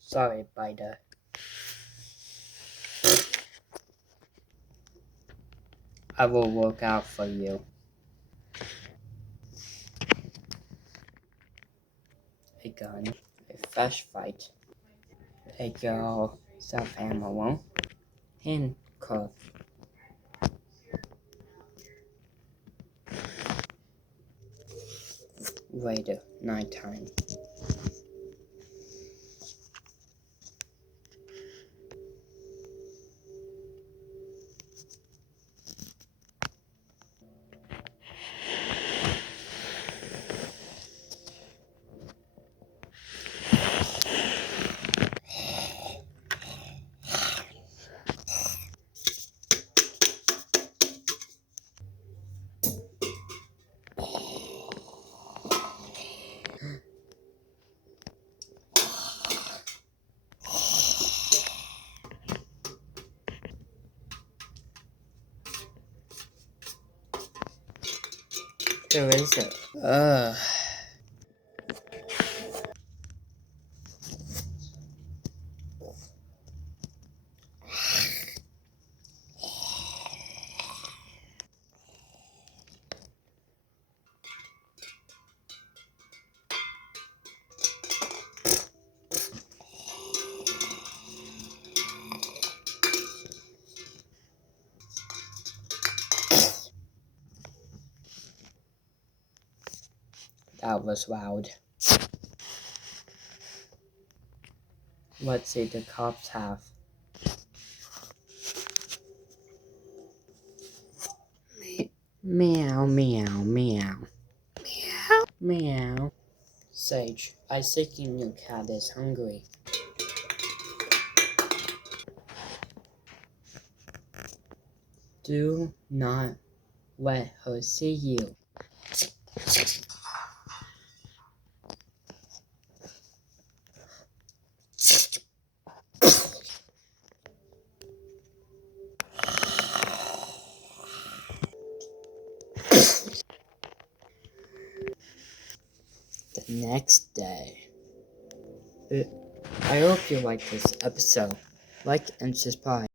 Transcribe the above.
Sorry, Spider. I will work out for you. A gun, a flashlight, a girl, self ammo, handcuff. Later, nighttime. Who is it? That was loud. Let's see the cops have. Meow, meow, meow. Meow, meow. Sage, I think your new cat is hungry. Do not let her see you. The next day. I hope you like this episode. Like and subscribe.